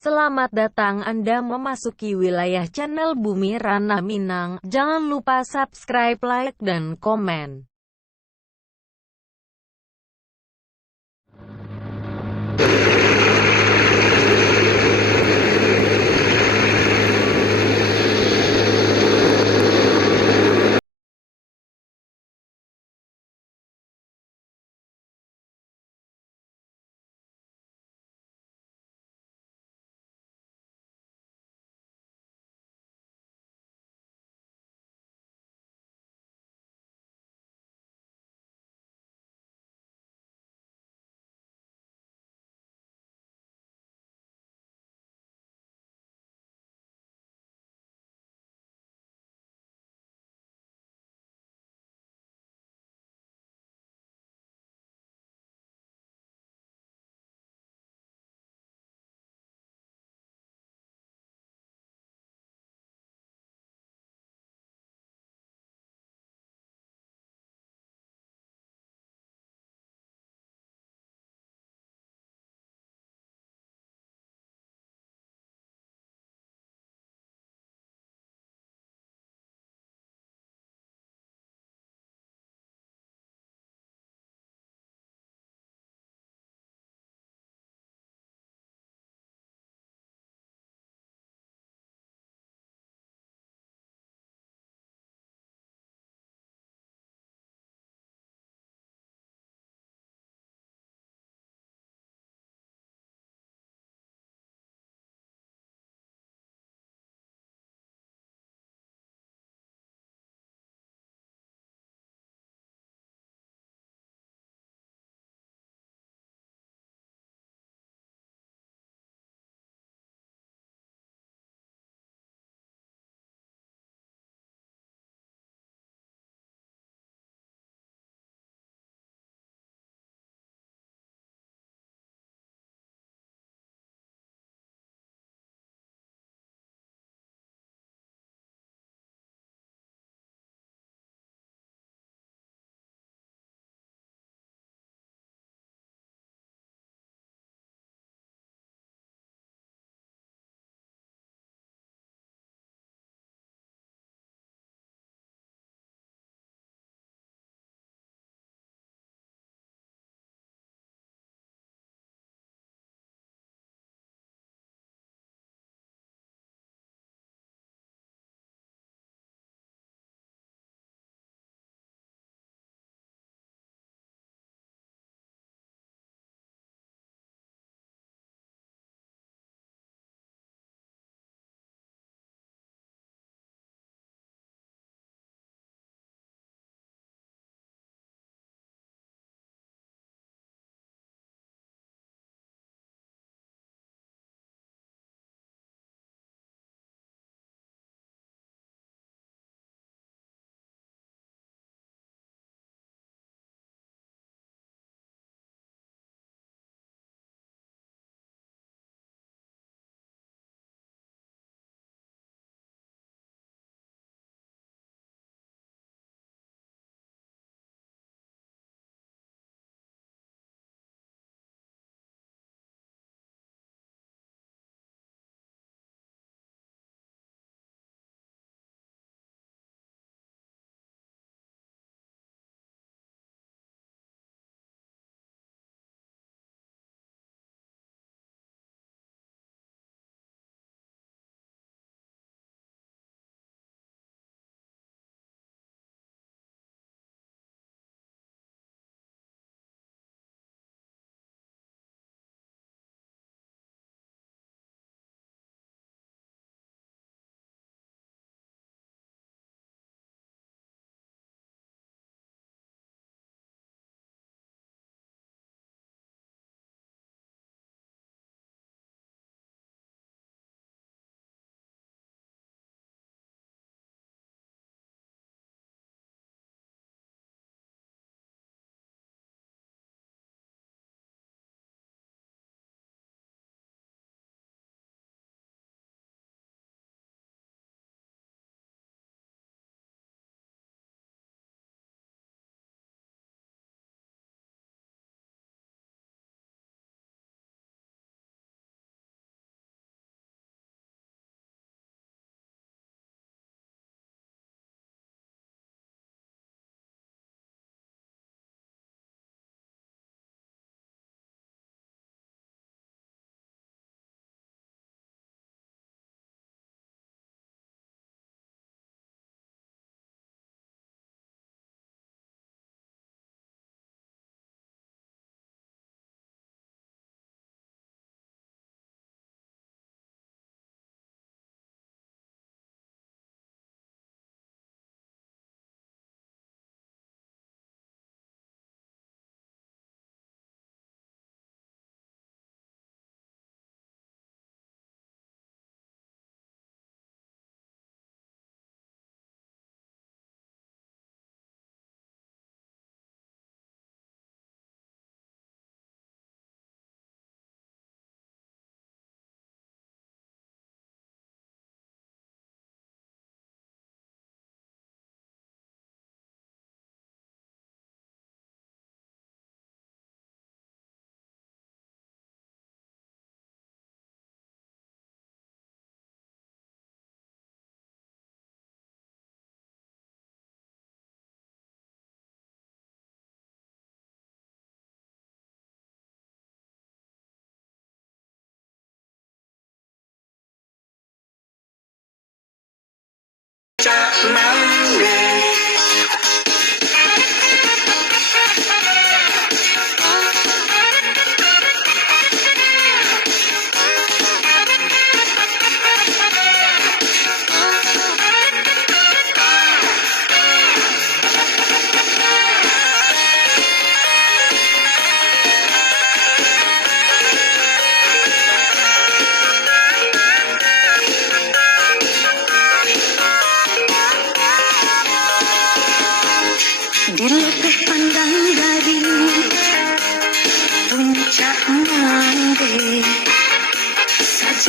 Selamat datang, Anda memasuki wilayah channel Bumi Ranah Minang. Jangan lupa subscribe, like, dan komen.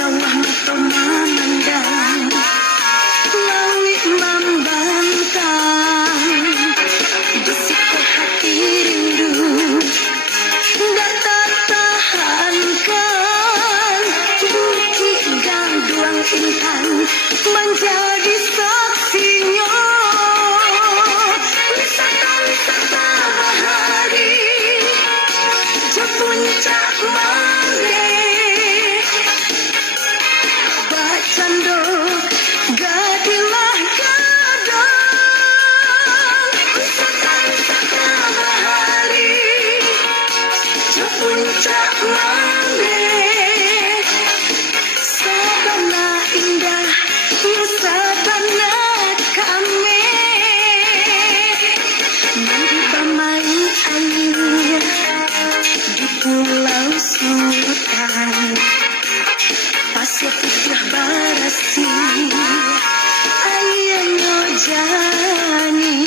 sawah mata memandang, langit membentang, bisikku hati rindu, tak tertahankan, bukit ganduang intan menjadi saksinya. Wisata bahari di puncak Mangge, bacando gadilah gadang. Wisata bahari di puncak Mangge, sabana indah, sabana kami, mandi bermain air di Pulau Sultan, pasir putih barasi, ayahnya jani,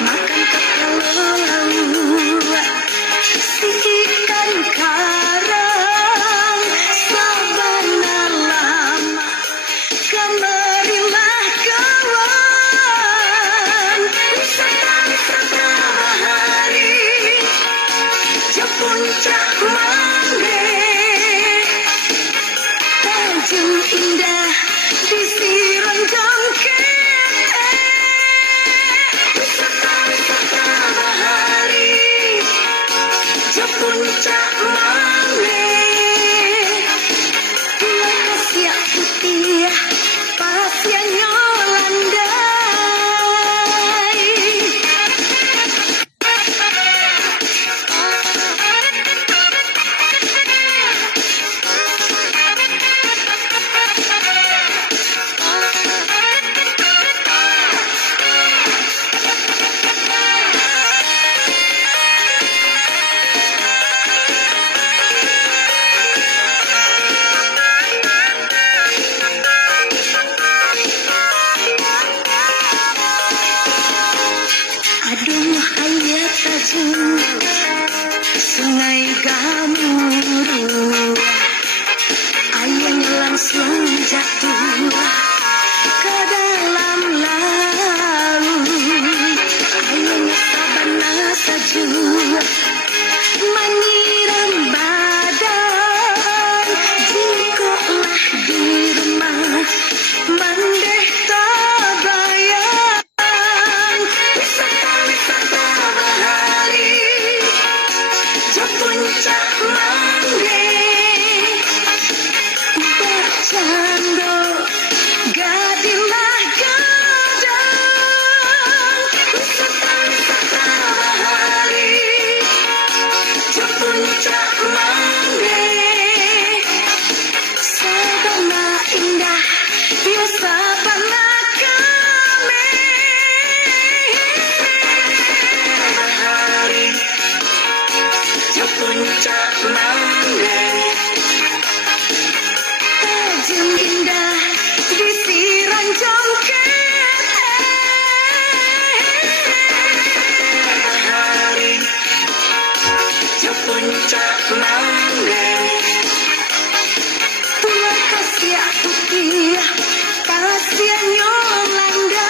makan kapal laut, si ikan karang, sabana lama, kemarilah kawan. Wisata bahari di puncak Mangge, Tanjung Indah di Sironjong Kete. Wisata bahari di puncak Mangge, Pulau Kasiak Putih pasirnya landai. Aduh ayat tajam Sungai Gamuru, airnya langsung jatuh ke dalam laut. Airnya sabana sajuk menyiram badan, jikolah di rumah mandeh tabayang. Wisata bahari di puncak Mangge, bercanda gadilah gadang. Wisata bahari di puncak Mangge, sabana indah, ya sabana kami. Bahari di puncak Mangge, Tanjung Indah di Sironjong Kete. Bahari di puncak Mangge, Pulau Kasiak Putih pasirnya landai.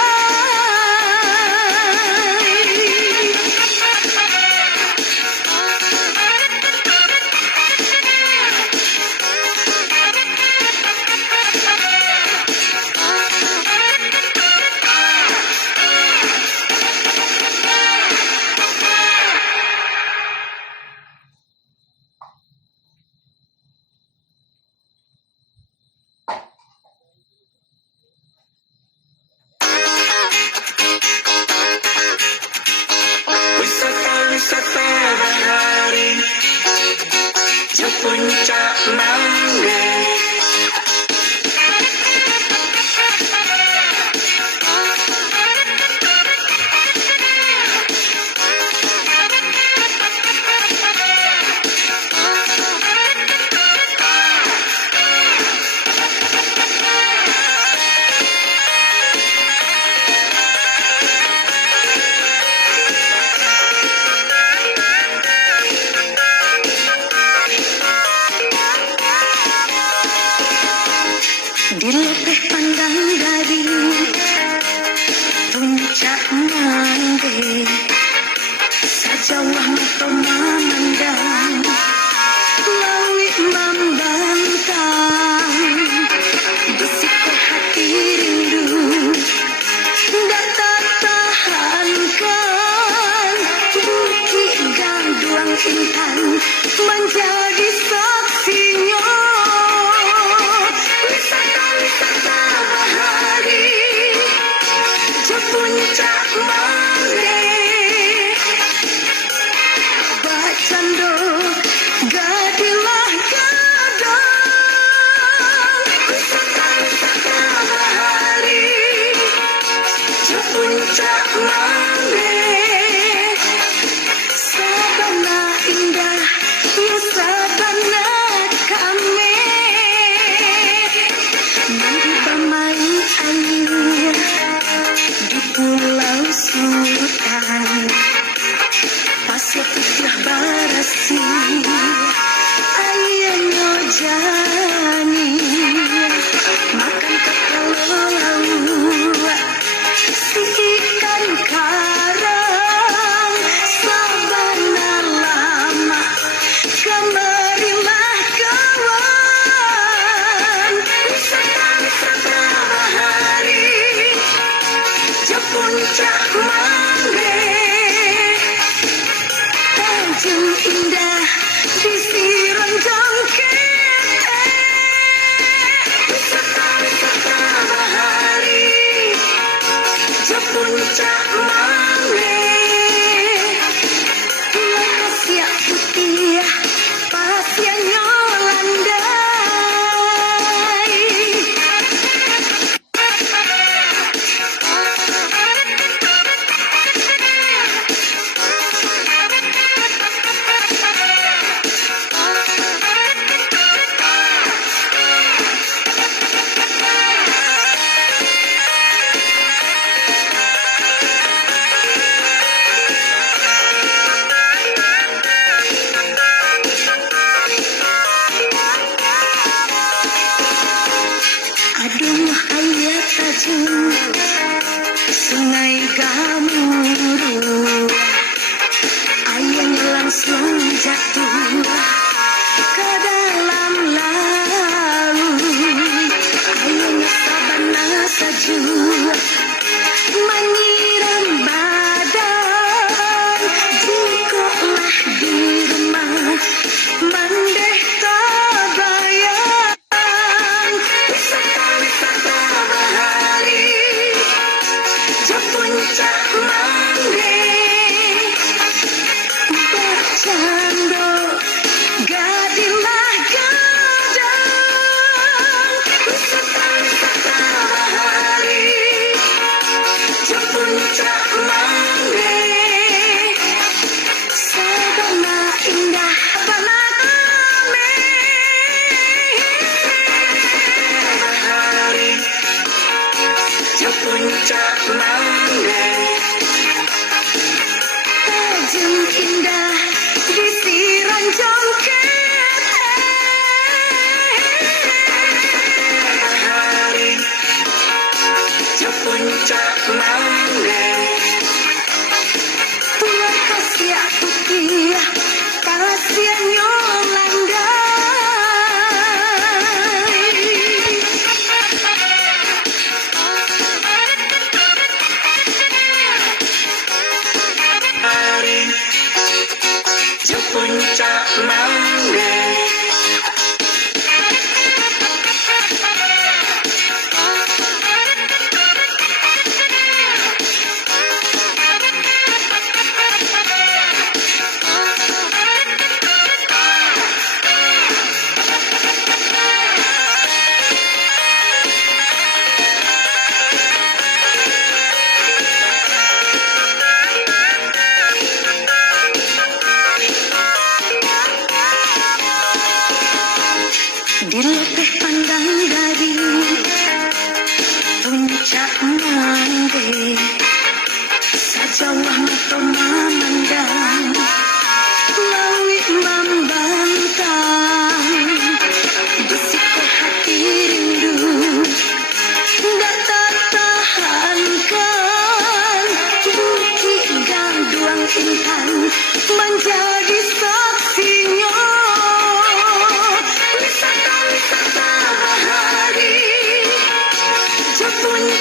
Diloteh pandang dari puncak Mande, sajawah mata memandang langit membentang, bisiko hati rindu dan tertahankan, bukit ganduang intan menjadi saksinya. Wisata bahari di puncak Mande, Bacando gadilah gadang. Wisata bahari di puncak Mande, sabana indah ya sabana kami, mari bermain air di pulau Sultan, pasir putih barasi ayahnya jani, makan kepala laut si ikan karang, sabana lama kemarilah kawan. Wisata bahari di puncak Mande, Tanjung Indah di Sironjong Kete. Wisata bahari di puncak Mande, Pulau Siak Putih pasirnya landai. Aduh ayat tajam Sungai Gamuru, airnya langsung jatuh ke dalam laut. Airnya sabana saju menyiram badan, jikolah di rumah mandeh tabayang. Wisata bahari di puncak Mande, Bacando gadilah gadang. Wisata bahari di puncak Mande, sabana indah sabana kami, bahari di puncak Mande, Tanjung Indah di Sironjong Kete. Bahari di puncak Mande, Pulau Siak Putih pasirnya landai.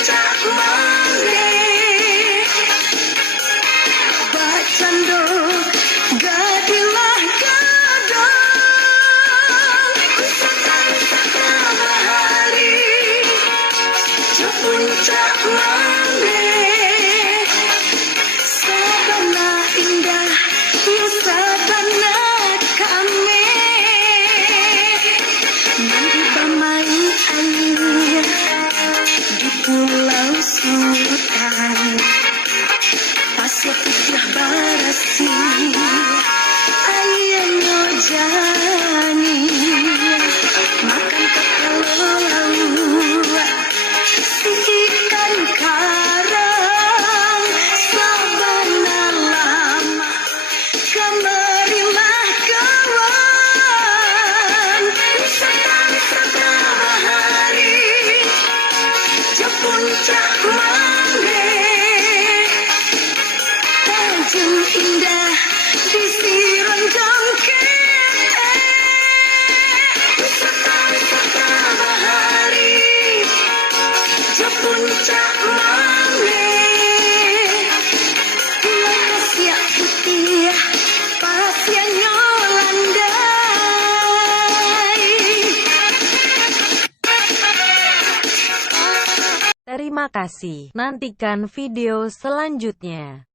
Puncak maneh Bacando Gadilah gadang Wisata bahari Ke puncak maneh Sabana indah Sabana kami Nanti bermain air Di pulau Sultan Pasir putih barasi Ayahnya jani Makan kepala laut Si ikan karang Sabana lama Kemarilah kawan Wisata bahari Ke puncak maneh Tanjung indah di Siranjang kita Wisata bahari Ke puncak maneh Pulau Siak putih pasirnya landai. Terima kasih. Nantikan video selanjutnya.